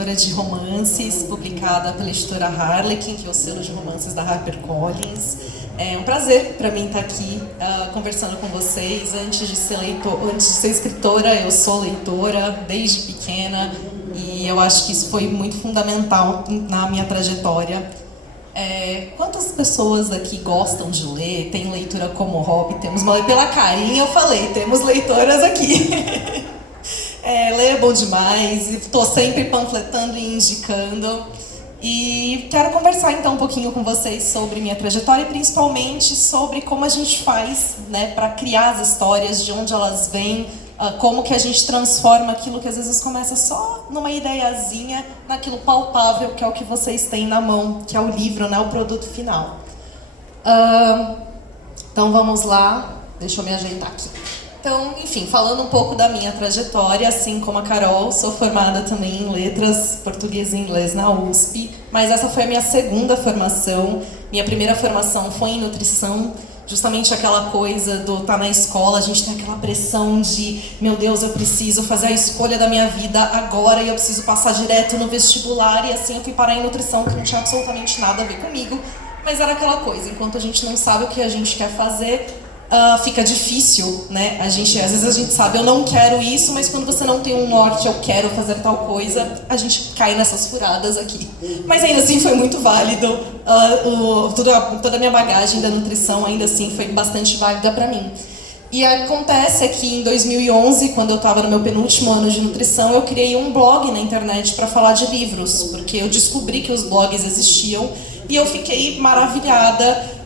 leitora de romances, publicada pela editora Harlequin, que é o selo de romances da HarperCollins. É um prazer para mim estar aqui conversando com vocês. Antes de ser escritora, eu sou leitora desde pequena e eu acho que isso foi muito fundamental na minha trajetória. Quantas pessoas aqui gostam de ler, têm leitura como hobby? Pela carinha eu falei, temos leitoras aqui. Ler é bom demais, estou sempre panfletando e indicando. E quero conversar então um pouquinho com vocês sobre minha trajetória e principalmente sobre como a gente faz, né, para criar as histórias, de onde elas vêm, como que a gente transforma aquilo que às vezes começa só numa ideiazinha, naquilo palpável que é o que vocês têm na mão, que é o livro, né, o produto final. Então vamos lá, deixa eu me ajeitar aqui. Então, enfim, falando um pouco da minha trajetória, assim como a Carol, sou formada também em letras, português e inglês na USP, mas essa foi a minha segunda formação. Minha primeira formação foi em nutrição, justamente aquela coisa do estar na escola, a gente tem aquela pressão de, meu Deus, eu preciso fazer a escolha da minha vida agora e eu preciso passar direto no vestibular, e assim eu fui parar em nutrição, que não tinha absolutamente nada a ver comigo, mas era aquela coisa, enquanto a gente não sabe o que a gente quer fazer, fica difícil, né? Às vezes a gente sabe, eu não quero isso, mas quando você não tem um norte, eu quero fazer tal coisa, a gente cai nessas furadas aqui. Mas ainda assim foi muito válido, toda a minha bagagem da nutrição ainda assim foi bastante válida para mim. E acontece que em 2011, quando eu estava no meu penúltimo ano de nutrição, eu criei um blog na internet para falar de livros, porque eu descobri que os blogs existiam e eu fiquei maravilhada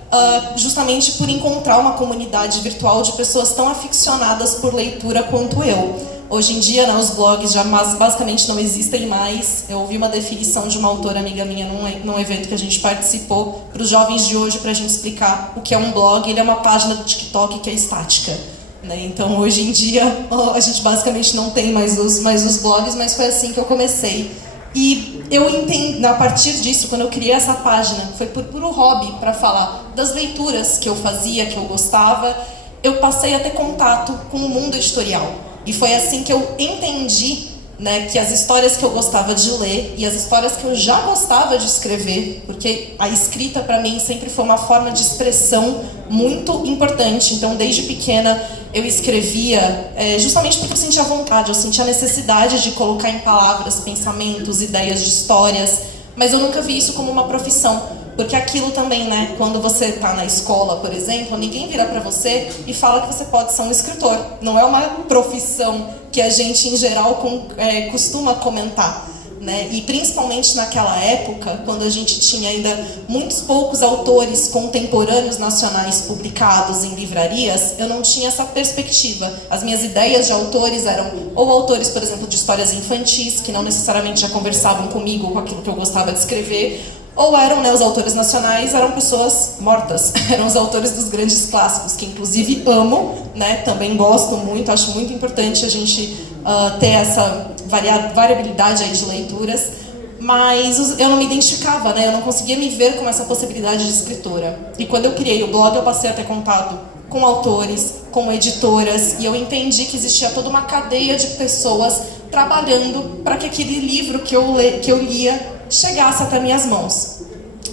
justamente por encontrar uma comunidade virtual de pessoas tão aficionadas por leitura quanto eu. Hoje em dia, né, os blogs já basicamente não existem mais. Eu ouvi uma definição de uma autora amiga minha num evento que a gente participou para os jovens de hoje, para a gente explicar o que é um blog. Ele é uma página do TikTok que é estática, né? Então, hoje em dia, a gente basicamente não tem mais os blogs, mas foi assim que eu comecei. E eu entendi, a partir disso, quando eu criei essa página, foi por puro hobby, para falar das leituras que eu fazia, que eu gostava, eu passei a ter contato com o mundo editorial. E foi assim que eu entendi, né, que as histórias que eu gostava de ler e as histórias que eu já gostava de escrever, porque a escrita para mim sempre foi uma forma de expressão muito importante. Então, desde pequena, eu escrevia justamente porque eu sentia vontade, eu sentia a necessidade de colocar em palavras pensamentos, ideias de histórias, mas eu nunca vi isso como uma profissão, porque aquilo também, né, quando você está na escola, por exemplo, ninguém vira para você e fala que você pode ser um escritor. Não é uma profissão que a gente, em geral, costuma comentar, né? E principalmente naquela época, quando a gente tinha ainda muitos poucos autores contemporâneos nacionais publicados em livrarias, eu não tinha essa perspectiva. As minhas ideias de autores eram ou autores, por exemplo, de histórias infantis, que não necessariamente já conversavam comigo, com aquilo que eu gostava de escrever, ou eram, né, os autores nacionais, eram pessoas mortas, eram os autores dos grandes clássicos, que inclusive amo, né, também gosto muito, acho muito importante a gente ter essa variabilidade aí de leituras, mas eu não me identificava, né, eu não conseguia me ver com essa possibilidade de escritora. E quando eu criei o blog, eu passei a ter contato com autores, com editoras, e eu entendi que existia toda uma cadeia de pessoas trabalhando para que aquele livro que eu lia chegasse até minhas mãos.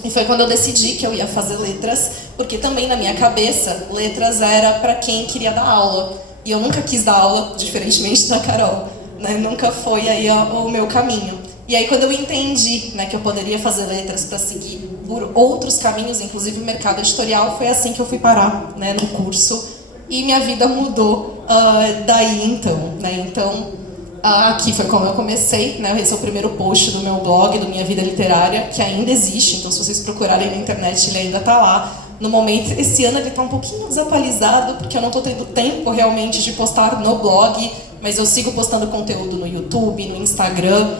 E foi quando eu decidi que eu ia fazer letras, porque também na minha cabeça, letras era para quem queria dar aula. E eu nunca quis dar aula, diferentemente da Carol, né? Nunca foi aí o meu caminho. E aí quando eu entendi, né, que eu poderia fazer letras para seguir por outros caminhos, inclusive o mercado editorial, foi assim que eu fui parar, né, no curso. E minha vida mudou daí então, né? Então, aqui foi como eu comecei, né? Esse é o primeiro post do meu blog, do Minha Vida Literária, que ainda existe, então se vocês procurarem na internet ele ainda está lá. No momento, esse ano ele está um pouquinho desatualizado, porque eu não estou tendo tempo realmente de postar no blog, mas eu sigo postando conteúdo no YouTube, no Instagram,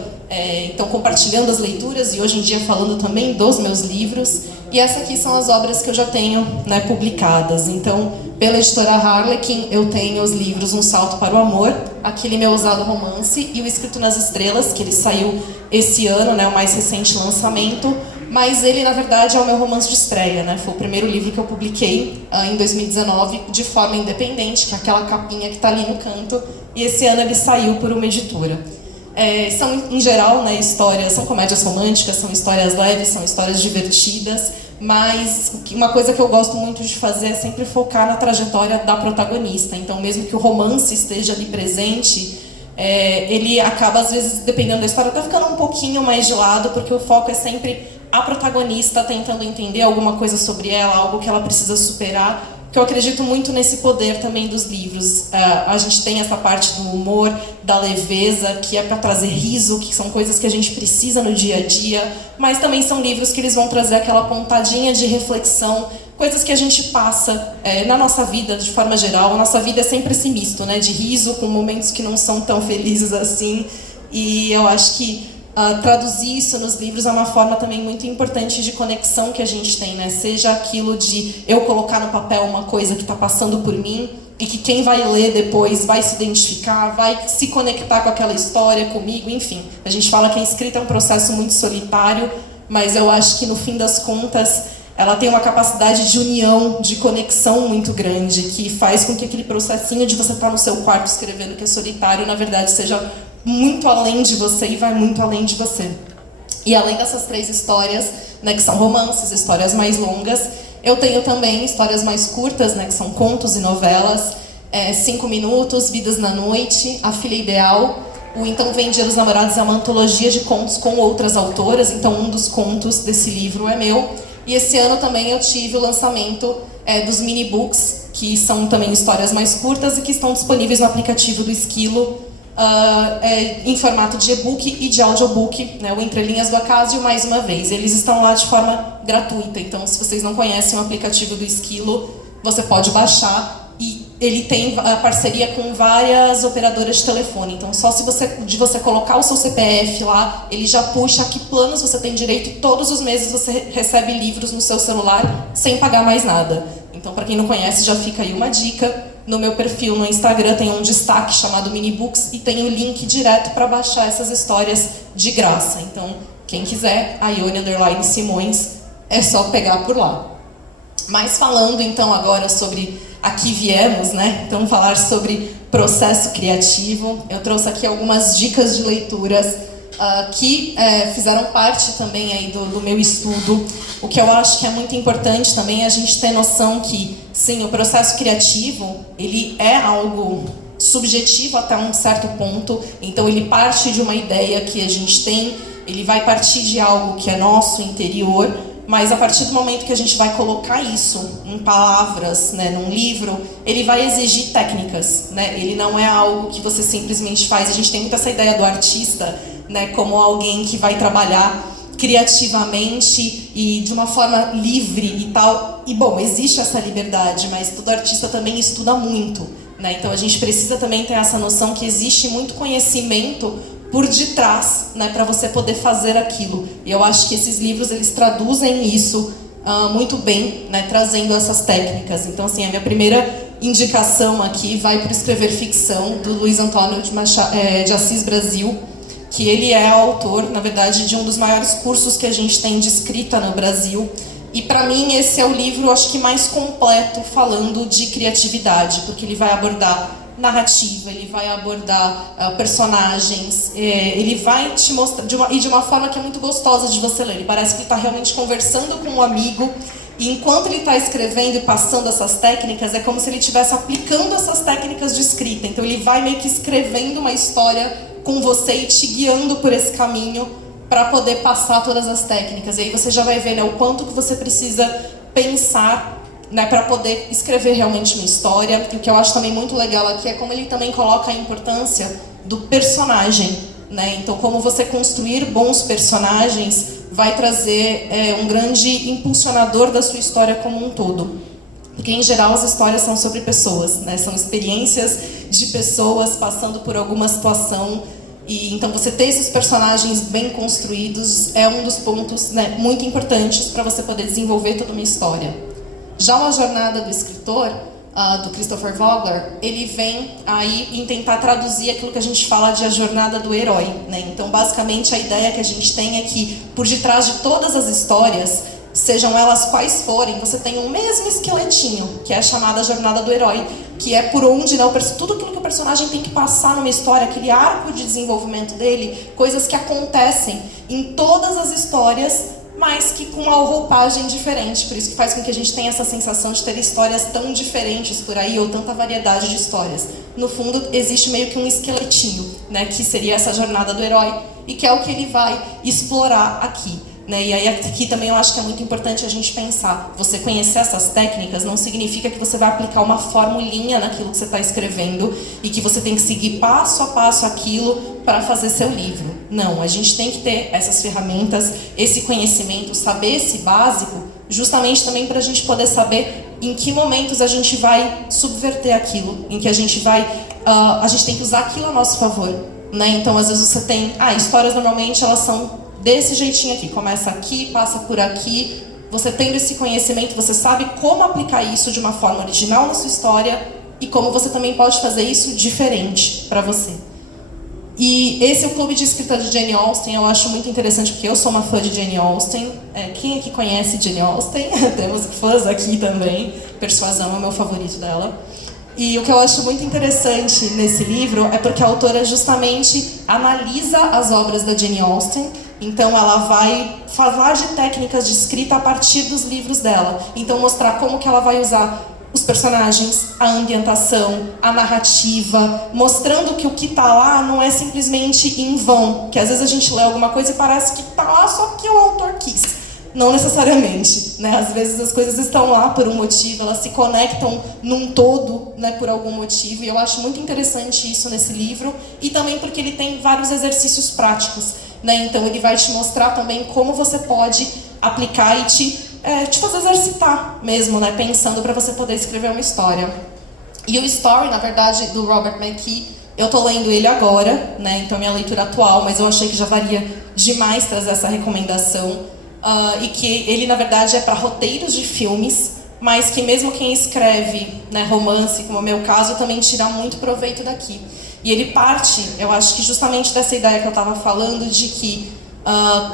então compartilhando as leituras e hoje em dia falando também dos meus livros. E essas aqui são as obras que eu já tenho, né, publicadas. Então, pela editora Harlequin, eu tenho os livros Um Salto para o Amor, aquele meu ousado romance, e o Escrito nas Estrelas, que ele saiu esse ano, né, o mais recente lançamento, mas ele, na verdade, é o meu romance de estreia, né? Foi o primeiro livro que eu publiquei em 2019, de forma independente, que é aquela capinha que está ali no canto, e esse ano ele saiu por uma editora. São, em geral, né, histórias, são comédias românticas, são histórias leves, são histórias divertidas, mas uma coisa que eu gosto muito de fazer é sempre focar na trajetória da protagonista. Então, mesmo que o romance esteja ali presente, ele acaba, às vezes, dependendo da história, até ficando um pouquinho mais de lado, porque o foco é sempre a protagonista tentando entender alguma coisa sobre ela, algo que ela precisa superar. Porque eu acredito muito nesse poder também dos livros. A gente tem essa parte do humor, da leveza, que é para trazer riso, que são coisas que a gente precisa no dia a dia, mas também são livros que eles vão trazer aquela pontadinha de reflexão, coisas que a gente passa na nossa vida, de forma geral. A nossa vida é sempre esse misto, né, de riso com momentos que não são tão felizes assim, e eu acho que traduzir isso nos livros é uma forma também muito importante de conexão que a gente tem, né? Seja aquilo de eu colocar no papel uma coisa que está passando por mim e que quem vai ler depois vai se identificar, vai se conectar com aquela história, comigo, enfim. A gente fala que a escrita é um processo muito solitário, mas eu acho que no fim das contas ela tem uma capacidade de união, de conexão muito grande, que faz com que aquele processinho de você estar no seu quarto escrevendo que é solitário, na verdade, seja muito além de você e vai muito além de você. E além dessas 3 histórias, né, que são romances, histórias mais longas, eu tenho também histórias mais curtas, né, que são contos e novelas, 5 minutos, Vidas na Noite, A Filha Ideal, o Então Vem Dia dos Namorados é uma antologia de contos com outras autoras, então um dos contos desse livro é meu. E esse ano também eu tive o lançamento dos mini-books, que são também histórias mais curtas e que estão disponíveis no aplicativo do Esquilo, em formato de e-book e de audiobook, né, o Entre Linhas do Acaso, mais uma vez. Eles estão lá de forma gratuita, então se vocês não conhecem o aplicativo do Esquilo, você pode baixar, e ele tem a parceria com várias operadoras de telefone, então só de você colocar o seu CPF lá, ele já puxa a que planos você tem direito, e todos os meses você recebe livros no seu celular sem pagar mais nada. Então, para quem não conhece, já fica aí uma dica. No meu perfil no Instagram tem um destaque chamado Minibooks e tem o link direto para baixar essas histórias de graça. Então, quem quiser, a Ione_Simões, é só pegar por lá. Mas falando então agora sobre Aqui Viemos, né? Então, falar sobre processo criativo. Eu trouxe aqui algumas dicas de leituras que fizeram parte também aí do meu estudo. O que eu acho que é muito importante também é a gente ter noção que, sim, o processo criativo, ele é algo subjetivo até um certo ponto, então ele parte de uma ideia que a gente tem, ele vai partir de algo que é nosso, interior, mas a partir do momento que a gente vai colocar isso em palavras, né, num livro, ele vai exigir técnicas, né? Ele não é algo que você simplesmente faz. A gente tem muito essa ideia do artista, né, como alguém que vai trabalhar criativamente e de uma forma livre e tal. E, bom, existe essa liberdade, mas todo artista também estuda muito, né? Então a gente precisa também ter essa noção que existe muito conhecimento por detrás, né, para você poder fazer aquilo. E eu acho que esses livros, eles traduzem isso muito bem, né, trazendo essas técnicas. Então, assim, a minha primeira indicação aqui vai para o Escrever Ficção, do Luiz Antônio de Assis Brasil, que ele é autor, na verdade, de um dos maiores cursos que a gente tem de escrita no Brasil. E para mim esse é o livro, acho que mais completo falando de criatividade, porque ele vai abordar narrativa, ele vai abordar personagens, ele vai te mostrar de uma forma que é muito gostosa de você ler. Ele parece que ele está realmente conversando com um amigo, e enquanto ele está escrevendo e passando essas técnicas, é como se ele estivesse aplicando essas técnicas de escrita. Então ele vai meio que escrevendo uma história com você e te guiando por esse caminho para poder passar todas as técnicas. E aí você já vai ver, né, o quanto que você precisa pensar, né, para poder escrever realmente uma história. E o que eu acho também muito legal aqui é como ele também coloca a importância do personagem, né? Então, como você construir bons personagens vai trazer um grande impulsionador da sua história como um todo. Porque, em geral, as histórias são sobre pessoas, né? São experiências de pessoas passando por alguma situação. E então você ter esses personagens bem construídos é um dos pontos, né, muito importantes para você poder desenvolver toda uma história. Já uma jornada do escritor, do Christopher Vogler, ele vem aí em tentar traduzir aquilo que a gente fala de a jornada do herói, né? Então, basicamente, a ideia que a gente tem é que, por detrás de todas as histórias, sejam elas quais forem, você tem um mesmo esqueletinho, que é a chamada jornada do herói, que é por onde, né, tudo aquilo que o personagem tem que passar numa história, aquele arco de desenvolvimento dele, coisas que acontecem em todas as histórias, mas que com uma roupagem diferente. Por isso que faz com que a gente tenha essa sensação de ter histórias tão diferentes por aí, ou tanta variedade de histórias. No fundo, existe meio que um esqueletinho, né, que seria essa jornada do herói, e que é o que ele vai explorar aqui. Né? E aí aqui também eu acho que é muito importante a gente pensar, você conhecer essas técnicas não significa que você vai aplicar uma formulinha naquilo que você está escrevendo e que você tem que seguir passo a passo aquilo para fazer seu livro. Não, a gente tem que ter essas ferramentas, esse conhecimento, saber esse básico, justamente também para a gente poder saber em que momentos a gente vai subverter aquilo, em que a gente vai, a gente tem que usar aquilo a nosso favor. Né? Então às vezes você tem, histórias normalmente elas são desse jeitinho aqui, começa aqui, passa por aqui. Você tendo esse conhecimento, você sabe como aplicar isso de uma forma original na sua história e como você também pode fazer isso diferente para você. E esse é o Clube de Escrita de Jane Austen. Eu acho muito interessante porque eu sou uma fã de Jane Austen. Quem aqui conhece Jane Austen? Temos fãs aqui também. Persuasão é o meu favorito dela. E o que eu acho muito interessante nesse livro é porque a autora justamente analisa as obras da Jane Austen. Então ela vai falar de técnicas de escrita a partir dos livros dela. Então mostrar como que ela vai usar os personagens, a ambientação, a narrativa, mostrando que o que está lá não é simplesmente em vão. Que às vezes a gente lê alguma coisa e parece que está lá só porque o autor quis. Não necessariamente, né? Às vezes as coisas estão lá por um motivo, elas se conectam num todo, né, por algum motivo. E eu acho muito interessante isso nesse livro. E também porque ele tem vários exercícios práticos. Né? Então ele vai te mostrar também como você pode aplicar e te fazer exercitar mesmo, né? Pensando para você poder escrever uma história. E o Story, na verdade, do Robert McKee, eu tô lendo ele agora, né? Então minha leitura atual, mas eu achei que já varia demais trazer essa recomendação. E que ele, na verdade, é para roteiros de filmes, mas que mesmo quem escreve, né, romance, como é o meu caso, também tira muito proveito daqui. E ele parte, eu acho que justamente dessa ideia que eu estava falando, de que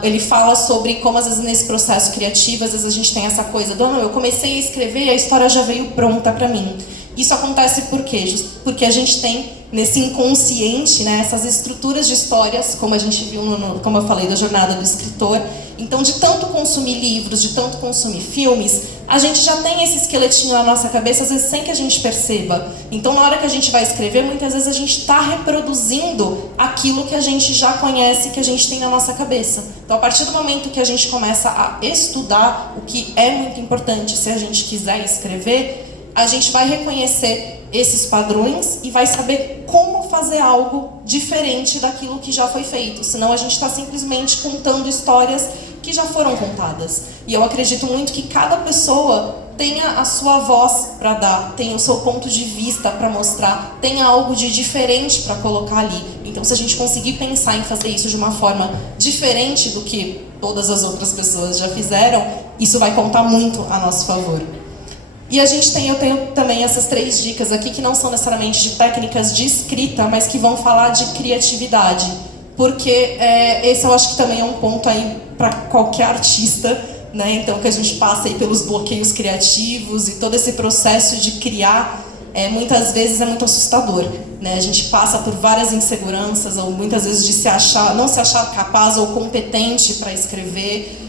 ele fala sobre como às vezes nesse processo criativo, às vezes a gente tem essa coisa do, não, eu comecei a escrever e a história já veio pronta para mim. Isso acontece por quê? Porque a gente tem nesse inconsciente, né, essas estruturas de histórias, como a gente viu, como eu falei, da jornada do escritor. Então, de tanto consumir livros, de tanto consumir filmes, a gente já tem esse esqueletinho na nossa cabeça, às vezes sem que a gente perceba. Então, na hora que a gente vai escrever, muitas vezes a gente está reproduzindo aquilo que a gente já conhece, que a gente tem na nossa cabeça. Então, a partir do momento que a gente começa a estudar, o que é muito importante se a gente quiser escrever, a gente vai reconhecer esses padrões e vai saber como fazer algo diferente daquilo que já foi feito. Senão a gente está simplesmente contando histórias que já foram contadas. E eu acredito muito que cada pessoa tenha a sua voz para dar, tenha o seu ponto de vista para mostrar, tenha algo de diferente para colocar ali. Então, se a gente conseguir pensar em fazer isso de uma forma diferente do que todas as outras pessoas já fizeram, isso vai contar muito a nosso favor. E eu tenho também essas 3 dicas aqui que não são necessariamente de técnicas de escrita, mas que vão falar de criatividade. Porque esse eu acho que também é um ponto aí para qualquer artista, né? Então que a gente passa aí pelos bloqueios criativos e todo esse processo de criar, muitas vezes é muito assustador, né? A gente passa por várias inseguranças, ou muitas vezes de não se achar capaz ou competente para escrever.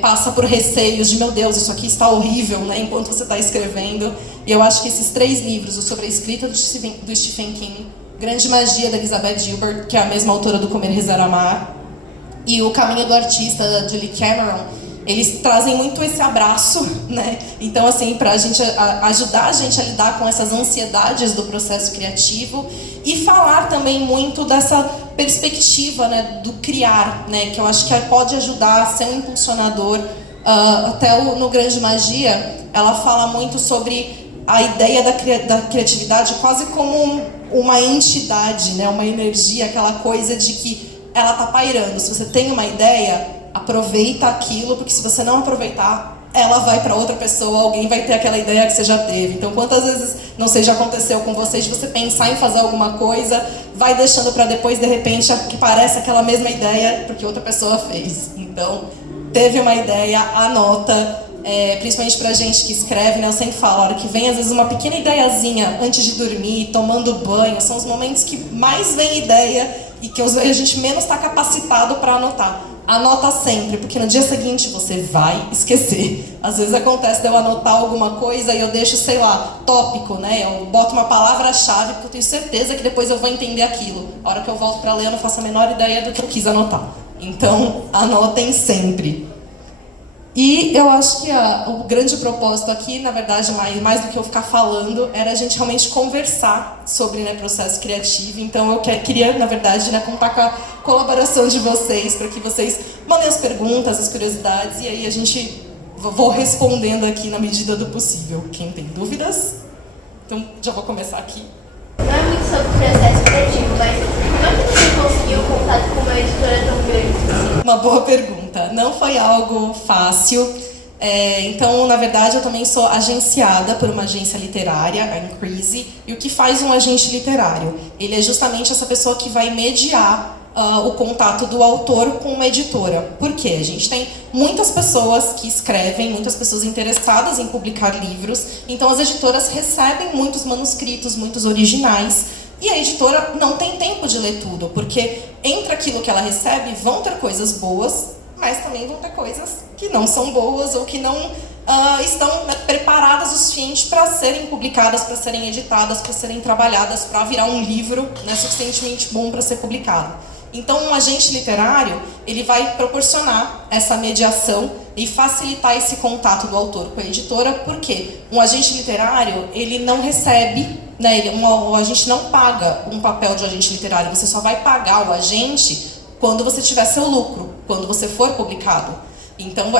Passa por receios de, meu Deus, isso aqui está horrível, né, enquanto você está escrevendo. E eu acho que esses 3 livros, o Sobre a Escrita do Stephen King, Grande Magia da Elizabeth Gilbert, que é a mesma autora do Comer, Rezar, Amar, e O Caminho do Artista da Julie Cameron, eles trazem muito esse abraço, né? Então, assim, para ajudar a gente a lidar com essas ansiedades do processo criativo e falar também muito dessa perspectiva, né, do criar, né, que eu acho que pode ajudar a ser um impulsionador. Até no Grande Magia, ela fala muito sobre a ideia da criatividade quase como uma entidade, né, uma energia, aquela coisa de que ela está pairando. Se você tem uma ideia, aproveita aquilo, porque se você não aproveitar, ela vai para outra pessoa, alguém vai ter aquela ideia que você já teve. Então, quantas vezes, não sei, já aconteceu com vocês, de você pensar em fazer alguma coisa, vai deixando para depois, de repente, que parece aquela mesma ideia, porque outra pessoa fez. Então, teve uma ideia, anota, principalmente pra gente que escreve, né? Eu sempre falo, a hora que vem, às vezes, uma pequena ideiazinha antes de dormir, tomando banho, são os momentos que mais vem ideia e que a gente menos está capacitado para anotar. Anota sempre, porque no dia seguinte você vai esquecer. Às vezes acontece de eu anotar alguma coisa e eu deixo, sei lá, tópico, né? Eu boto uma palavra-chave porque eu tenho certeza que depois eu vou entender aquilo. A hora que eu volto para ler, eu não faço a menor ideia do que eu quis anotar. Então, anotem sempre. E eu acho que o grande propósito aqui, na verdade, mais do que eu ficar falando, era a gente realmente conversar sobre, né, processo criativo. Então eu queria, na verdade, né, contar com a colaboração de vocês, para que vocês mandem as perguntas, as curiosidades, e aí a gente vou respondendo aqui na medida do possível. Quem tem dúvidas? Então já vou começar aqui. Não é muito sobre o processo criativo, mas como que você conseguiu contato com uma editora tão grande? Uma boa pergunta. Não foi algo fácil. Então, na verdade, eu também sou agenciada por uma agência literária, a Increase. E o que faz um agente literário? Ele é justamente essa pessoa que vai mediar o contato do autor com uma editora. Por quê? A gente tem muitas pessoas que escrevem, muitas pessoas interessadas em publicar livros, então as editoras recebem muitos manuscritos, muitos originais, e a editora não tem tempo de ler tudo, porque entre aquilo que ela recebe vão ter coisas boas, mas também vão ter coisas que não são boas ou que não estão preparadas o suficiente para serem publicadas, para serem editadas, para serem trabalhadas, para virar um livro, né, suficientemente bom para ser publicado. Então, um agente literário, ele vai proporcionar essa mediação e facilitar esse contato do autor com a editora, porque um agente literário, ele não recebe, né, o agente não paga um papel de agente literário, você só vai pagar o agente quando você tiver seu lucro, quando você for publicado. Então,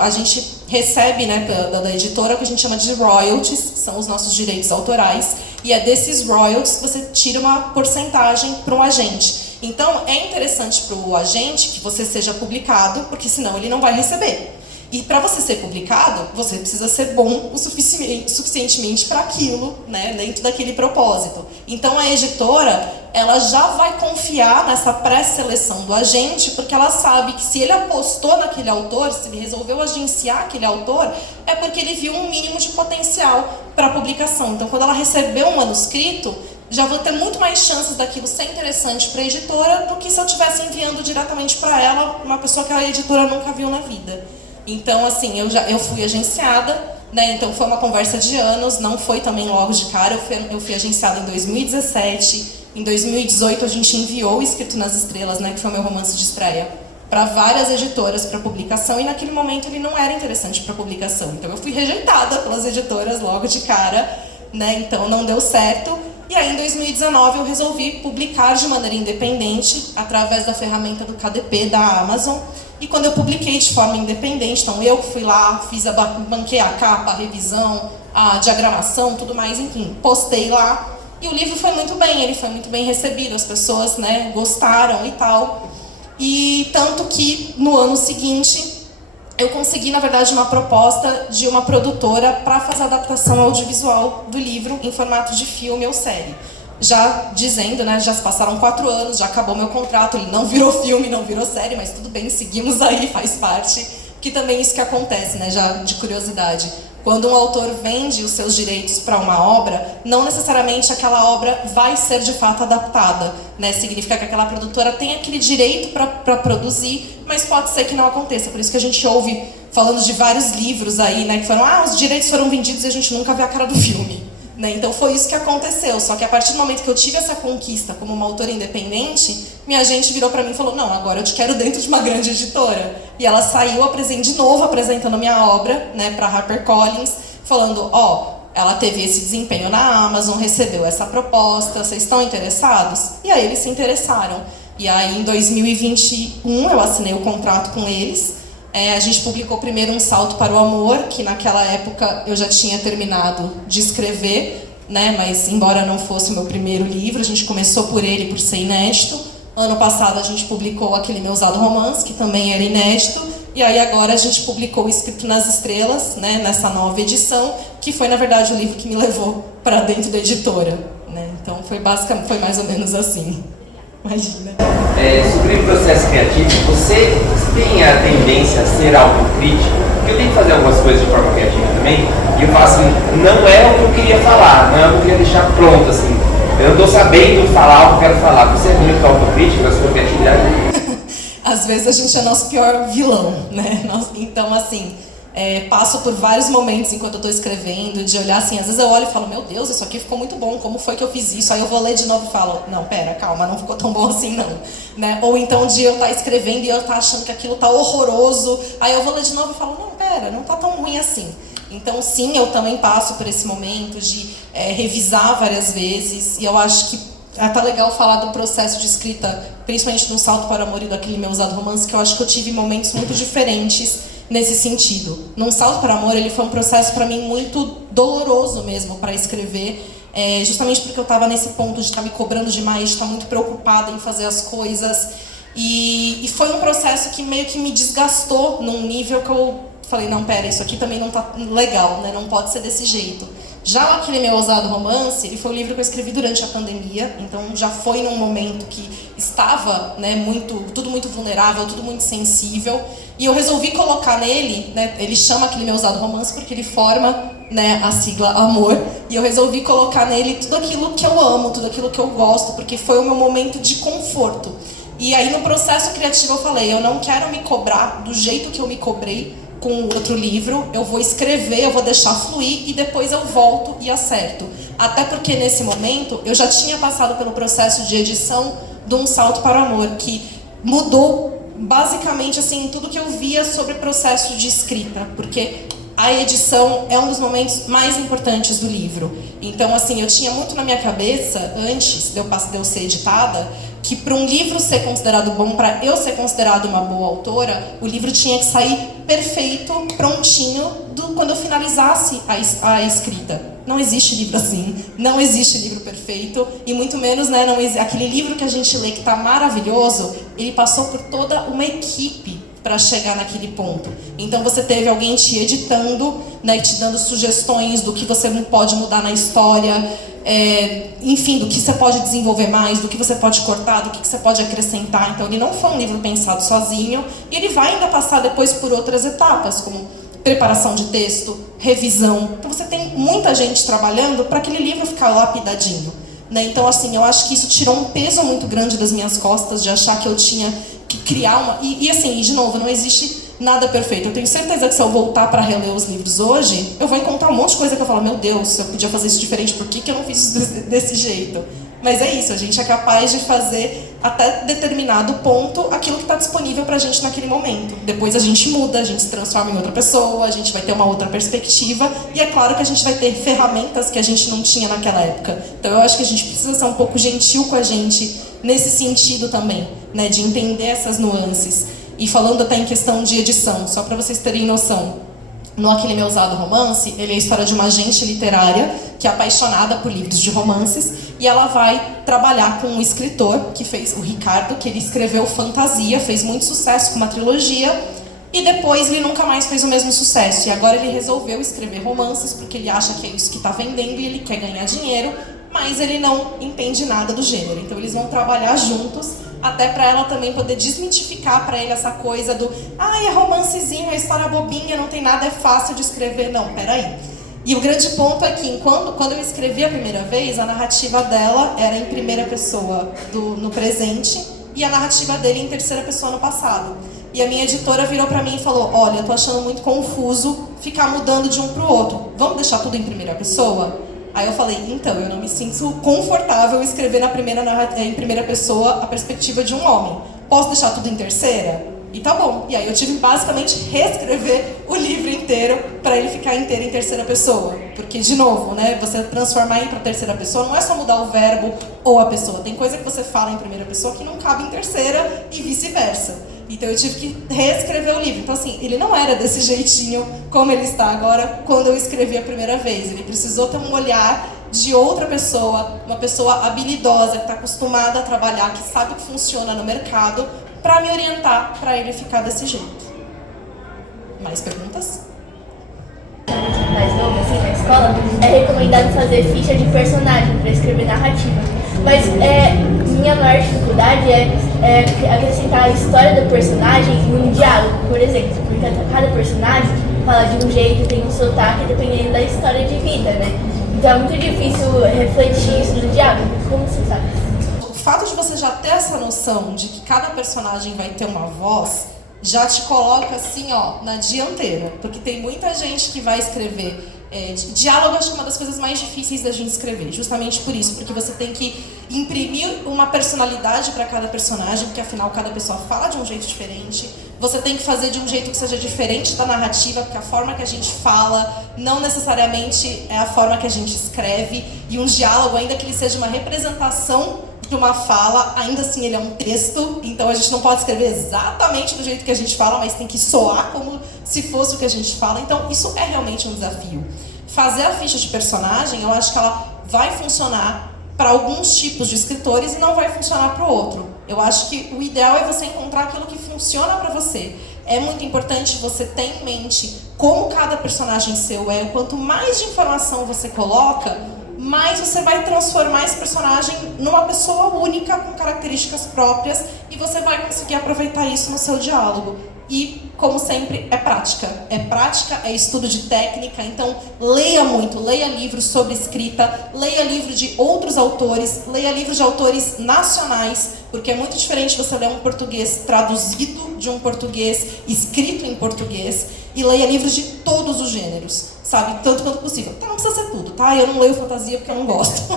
a gente recebe, né, da editora o que a gente chama de royalties, são os nossos direitos autorais, e é desses royalties que você tira uma porcentagem para um agente. Então, é interessante para o agente que você seja publicado, porque senão ele não vai receber. E para você ser publicado, você precisa ser bom o suficientemente para aquilo, né, dentro daquele propósito. Então, a editora, ela já vai confiar nessa pré-seleção do agente, porque ela sabe que se ele apostou naquele autor, se ele resolveu agenciar aquele autor, é porque ele viu um mínimo de potencial para a publicação. Então, quando ela receber um manuscrito, já vou ter muito mais chances daquilo ser interessante para a editora do que se eu estivesse enviando diretamente para ela uma pessoa que a editora nunca viu na vida. Então, assim, eu fui agenciada, né? Então foi uma conversa de anos, não foi também logo de cara. Eu fui agenciada em 2017, em 2018 a gente enviou o Escrito nas Estrelas, né, que foi o meu romance de estreia, para várias editoras para publicação, e naquele momento ele não era interessante para publicação. Então eu fui rejeitada pelas editoras logo de cara, né? Então não deu certo. E aí, em 2019, eu resolvi publicar de maneira independente, através da ferramenta do KDP da Amazon. E quando eu publiquei de forma independente, então eu que fui lá, banquei a capa, a revisão, a diagramação, tudo mais, enfim, postei lá. E o livro foi muito bem, ele foi muito bem recebido, as pessoas, né, gostaram e tal. E tanto que, no ano seguinte, eu consegui, na verdade, uma proposta de uma produtora para fazer a adaptação audiovisual do livro em formato de filme ou série. Já dizendo, né, já se passaram 4 anos, já acabou meu contrato, ele não virou filme, não virou série, mas tudo bem, seguimos aí, faz parte. Que também é isso que acontece, né, já de curiosidade. Quando um autor vende os seus direitos para uma obra, não necessariamente aquela obra vai ser de fato adaptada, né? Significa que aquela produtora tem aquele direito para produzir, mas pode ser que não aconteça. Por isso que a gente ouve falando de vários livros aí, né, que foram, os direitos foram vendidos e a gente nunca vê a cara do filme, né? Então foi isso que aconteceu. Só que a partir do momento que eu tive essa conquista como uma autora independente, minha agente virou para mim e falou, não, agora eu te quero dentro de uma grande editora. E ela saiu de novo apresentando a minha obra, né, para HarperCollins, falando, ela teve esse desempenho na Amazon, recebeu essa proposta, vocês estão interessados? E aí eles se interessaram. E aí em 2021 eu assinei o contrato com eles. A gente publicou primeiro Um Salto para o Amor, que naquela época eu já tinha terminado de escrever, né, mas embora não fosse o meu primeiro livro, a gente começou por ele por ser inédito. Ano passado a gente publicou aquele Meu Usado Romance, que também era inédito, e aí agora a gente publicou o Escrito nas Estrelas, né, nessa nova edição, que foi na verdade o livro que me levou para dentro da editora, né? Então foi mais ou menos assim. Imagina. Sobre o processo criativo, você tem a tendência a ser autocrítico? Porque eu tenho que fazer algumas coisas de forma criativa também, e eu falo assim, não é o que eu queria falar, não é o que eu queria deixar pronto, assim. Eu não estou sabendo falar o que eu quero falar. Você é muito autocrítico da sua criatividade? Às vezes a gente é nosso pior vilão, né? Então, assim, passo por vários momentos enquanto eu estou escrevendo, de olhar assim, às vezes eu olho e falo, meu Deus, isso aqui ficou muito bom, como foi que eu fiz isso? Aí eu vou ler de novo e falo, não, pera, calma, não ficou tão bom assim não, né? Ou então de eu estar escrevendo e eu estar achando que aquilo está horroroso, aí eu vou ler de novo e falo, não, pera, não está tão ruim assim. Então sim, eu também passo por esse momento de revisar várias vezes, e eu acho que tá legal falar do processo de escrita, principalmente no Salto para o Amor e daquele meu usado romance, que eu acho que eu tive momentos muito diferentes nesse sentido. No Salto para o Amor, ele foi um processo para mim muito doloroso mesmo para escrever, justamente porque eu estava nesse ponto de estar me cobrando demais, de estar muito preocupada em fazer as coisas, e foi um processo que meio que me desgastou num nível que eu falei, não, pera, isso aqui também não tá legal, né? Não pode ser desse jeito. Já aquele meu ousado romance, ele foi um livro que eu escrevi durante a pandemia, então já foi num momento que estava, né, tudo muito vulnerável, tudo muito sensível, e eu resolvi colocar nele, né, ele chama aquele meu ousado romance porque ele forma, né, a sigla amor, e eu resolvi colocar nele tudo aquilo que eu amo, tudo aquilo que eu gosto, porque foi o meu momento de conforto. E aí no processo criativo eu falei, eu não quero me cobrar do jeito que eu me cobrei com outro livro, eu vou escrever, eu vou deixar fluir e depois eu volto e acerto. Até porque nesse momento eu já tinha passado pelo processo de edição de Um Salto para o Amor, que mudou basicamente assim tudo que eu via sobre o processo de escrita, porque a edição é um dos momentos mais importantes do livro. Então assim, eu tinha muito na minha cabeça, antes de eu ser editada, que para um livro ser considerado bom, para eu ser considerada uma boa autora, o livro tinha que sair perfeito, prontinho, quando eu finalizasse a escrita. Não existe livro assim, não existe livro perfeito, e muito menos, né, aquele livro que a gente lê que está maravilhoso, ele passou por toda uma equipe para chegar naquele ponto. Então você teve alguém te editando, né, te dando sugestões do que você pode mudar na história, enfim, do que você pode desenvolver mais, do que você pode cortar, do que você pode acrescentar. Então ele não foi um livro pensado sozinho, e ele vai ainda passar depois por outras etapas, como preparação de texto, revisão. Então você tem muita gente trabalhando para aquele livro ficar lapidadinho, né? Então assim, eu acho que isso tirou um peso muito grande das minhas costas, de achar que eu tinha que criar uma... E assim, de novo, não existe nada perfeito. Eu tenho certeza que se eu voltar para reler os livros hoje, eu vou encontrar um monte de coisa que eu falo, meu Deus, eu podia fazer isso diferente, por que eu não fiz isso desse jeito? Mas é isso, a gente é capaz de fazer até determinado ponto aquilo que está disponível para a gente naquele momento. Depois a gente muda, a gente se transforma em outra pessoa, a gente vai ter uma outra perspectiva, e é claro que a gente vai ter ferramentas que a gente não tinha naquela época. Então eu acho que a gente precisa ser um pouco gentil com a gente nesse sentido também, né, de entender essas nuances. E falando até em questão de edição, só para vocês terem noção, no Aquele Meu Ousado Romance, ele é a história de uma agente literária que é apaixonada por livros de romances, e ela vai trabalhar com um escritor que fez, o Ricardo, que ele escreveu fantasia, fez muito sucesso com uma trilogia, e depois ele nunca mais fez o mesmo sucesso. E agora ele resolveu escrever romances porque ele acha que é isso que está vendendo e ele quer ganhar dinheiro, mas ele não entende nada do gênero. Então eles vão trabalhar juntos, até para ela também poder desmitificar para ele essa coisa do é romancezinho, é história bobinha, não tem nada, é fácil de escrever. Não, peraí. E o grande ponto é que quando eu escrevi a primeira vez, a narrativa dela era em primeira pessoa no presente e a narrativa dele em terceira pessoa no passado. E a minha editora virou para mim e falou, olha, eu tô achando muito confuso ficar mudando de um pro outro. Vamos deixar tudo em primeira pessoa? Aí eu falei, então, eu não me sinto confortável escrever em primeira pessoa a perspectiva de um homem. Posso deixar tudo em terceira? E tá bom. E aí eu tive basicamente reescrever o livro inteiro para ele ficar inteiro em terceira pessoa. Porque, de novo, né, você transformar para terceira pessoa não é só mudar o verbo ou a pessoa. Tem coisa que você fala em primeira pessoa que não cabe em terceira e vice-versa. Então eu tive que reescrever o livro. Então assim, ele não era desse jeitinho como ele está agora quando eu escrevi a primeira vez. Ele precisou ter um olhar de outra pessoa, uma pessoa habilidosa, que está acostumada a trabalhar, que sabe o que funciona no mercado, para me orientar para ele ficar desse jeito. Mais perguntas? Mais novo, assim, na escola, é recomendado fazer ficha de personagem para escrever narrativa. Mas minha maior dificuldade é acrescentar a história do personagem em um diálogo, por exemplo, porque cada personagem fala de um jeito, tem um sotaque, dependendo da história de vida, né? Então é muito difícil refletir isso no diálogo. Como você faz? O fato de você já ter essa noção de que cada personagem vai ter uma voz, já te coloca assim, ó, na dianteira. Porque tem muita gente que vai escrever diálogo. Acho que é uma das coisas mais difíceis da gente escrever, justamente por isso, porque você tem que imprimir uma personalidade para cada personagem, porque afinal cada pessoa fala de um jeito diferente. Você tem que fazer de um jeito que seja diferente da narrativa, porque a forma que a gente fala não necessariamente é a forma que a gente escreve, e um diálogo, ainda que ele seja uma representação de uma fala, ainda assim ele é um texto, então a gente não pode escrever exatamente do jeito que a gente fala, mas tem que soar como se fosse o que a gente fala. Então isso é realmente um desafio. Fazer a ficha de personagem, eu acho que ela vai funcionar para alguns tipos de escritores e não vai funcionar para o outro. Eu acho que o ideal é você encontrar aquilo que funciona para você. É muito importante você ter em mente como cada personagem seu é. Quanto mais de informação você coloca, mais você vai transformar esse personagem numa pessoa única, com características próprias, e você vai conseguir aproveitar isso no seu diálogo. E, como sempre, é prática. É prática, é estudo de técnica. Então, leia muito, leia livros sobre escrita, leia livros de outros autores, leia livros de autores nacionais, porque é muito diferente você ler um português traduzido de um português escrito em português, e leia livros de todos os gêneros, sabe? Tanto quanto possível. Então, não precisa ser tudo, tá? Eu não leio fantasia porque eu não gosto.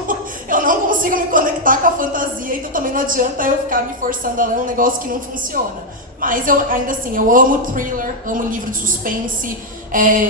Eu não consigo me conectar com a fantasia, então também não adianta eu ficar me forçando a ler um negócio que não funciona. Mas eu, ainda assim, eu amo thriller, amo livro de suspense,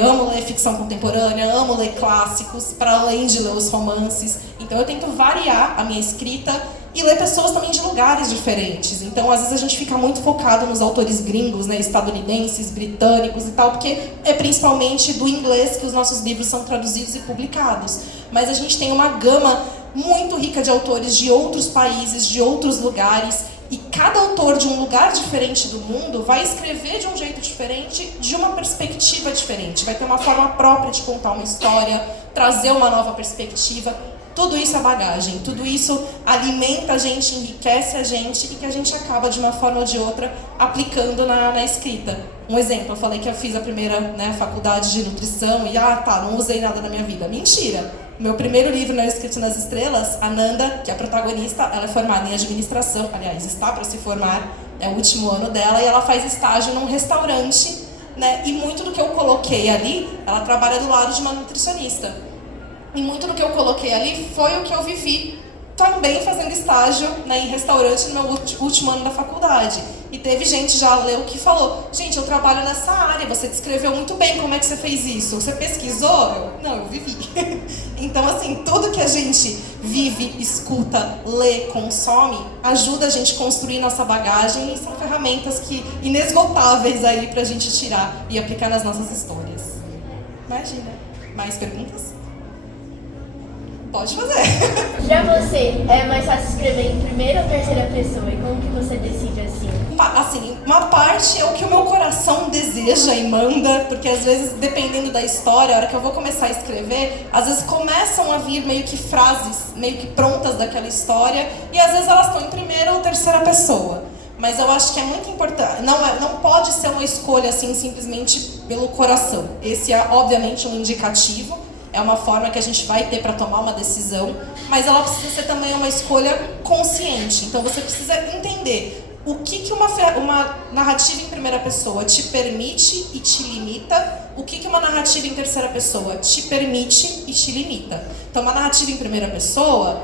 amo ler ficção contemporânea, amo ler clássicos, para além de ler os romances. Então eu tento variar a minha escrita e ler pessoas também de lugares diferentes. Então, às vezes a gente fica muito focado nos autores gringos, né, estadunidenses, britânicos e tal, porque é principalmente do inglês que os nossos livros são traduzidos e publicados. Mas a gente tem uma gama muito rica de autores de outros países, de outros lugares, e cada autor de um lugar diferente do mundo vai escrever de um jeito diferente, de uma perspectiva diferente. Vai ter uma forma própria de contar uma história, trazer uma nova perspectiva. Tudo isso é bagagem, tudo isso alimenta a gente, enriquece a gente e que a gente acaba, de uma forma ou de outra, aplicando na escrita. Um exemplo, eu falei que eu fiz a primeira faculdade de nutrição e, não usei nada na minha vida. Mentira! Meu primeiro livro, Escrito nas Estrelas, a Nanda, que é a protagonista, ela é formada em administração, aliás, está para se formar, é o último ano dela, e ela faz estágio num restaurante, né? E muito do que eu coloquei ali, ela trabalha do lado de uma nutricionista. E muito do que eu coloquei ali foi o que eu vivi também fazendo estágio, né, em restaurante no meu último ano da faculdade. E teve gente já leu que falou: gente, eu trabalho nessa área, você descreveu muito bem, como é que você fez isso? Você pesquisou? Não, eu vivi. Então, assim, tudo que a gente vive, escuta, lê, consome, ajuda a gente a construir nossa bagagem e são ferramentas inesgotáveis aí pra gente tirar e aplicar nas nossas histórias. Imagina. Mais perguntas? Pode fazer. Já você, é mais fácil escrever em primeira ou terceira pessoa? E como que você decide assim? Assim, uma parte é o que o meu coração deseja e manda, porque às vezes, dependendo da história, a hora que eu vou começar a escrever, às vezes começam a vir meio que frases, meio que prontas daquela história, e às vezes elas estão em primeira ou terceira pessoa. Mas eu acho que é muito importante, não pode ser uma escolha assim, simplesmente pelo coração. Esse é, obviamente, um indicativo. É uma forma que a gente vai ter para tomar uma decisão, mas ela precisa ser também uma escolha consciente. Então você precisa entender o que uma narrativa em primeira pessoa te permite e te limita, o que uma narrativa em terceira pessoa te permite e te limita. Então uma narrativa em primeira pessoa,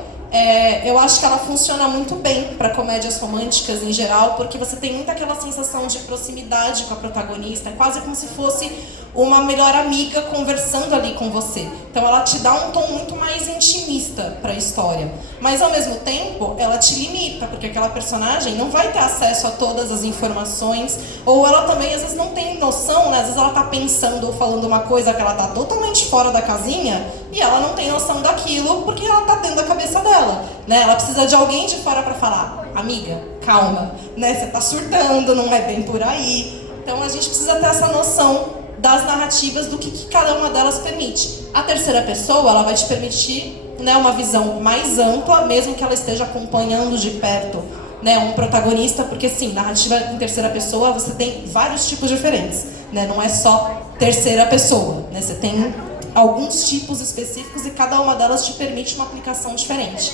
eu acho que ela funciona muito bem para comédias românticas em geral, porque você tem muito aquela sensação de proximidade com a protagonista, é quase como se fosse uma melhor amiga conversando ali com você. Então ela te dá um tom muito mais intimista para a história. Mas ao mesmo tempo, ela te limita, porque aquela personagem não vai ter acesso a todas as informações, ou ela também às vezes não tem noção, né? Às vezes ela está pensando ou falando uma coisa que ela está totalmente fora da casinha, e ela não tem noção daquilo porque ela está dentro da cabeça dela, né? Ela precisa de alguém de fora para falar: amiga, calma, né? Você está surtando, não é bem por aí. Então a gente precisa ter essa noção das narrativas, do que cada uma delas permite. A terceira pessoa, ela vai te permitir, né, uma visão mais ampla, mesmo que ela esteja acompanhando de perto, né, um protagonista, porque sim, narrativa em terceira pessoa você tem vários tipos diferentes, né, não é só terceira pessoa, né, você tem alguns tipos específicos e cada uma delas te permite uma aplicação diferente.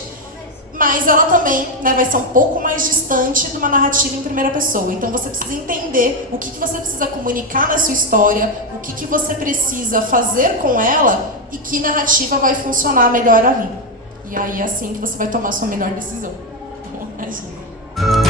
Mas ela também, né, vai ser um pouco mais distante de uma narrativa em primeira pessoa. Então você precisa entender o que você precisa comunicar na sua história, o que você precisa fazer com ela e que narrativa vai funcionar melhor ali. E aí é assim que você vai tomar a sua melhor decisão. Imagina.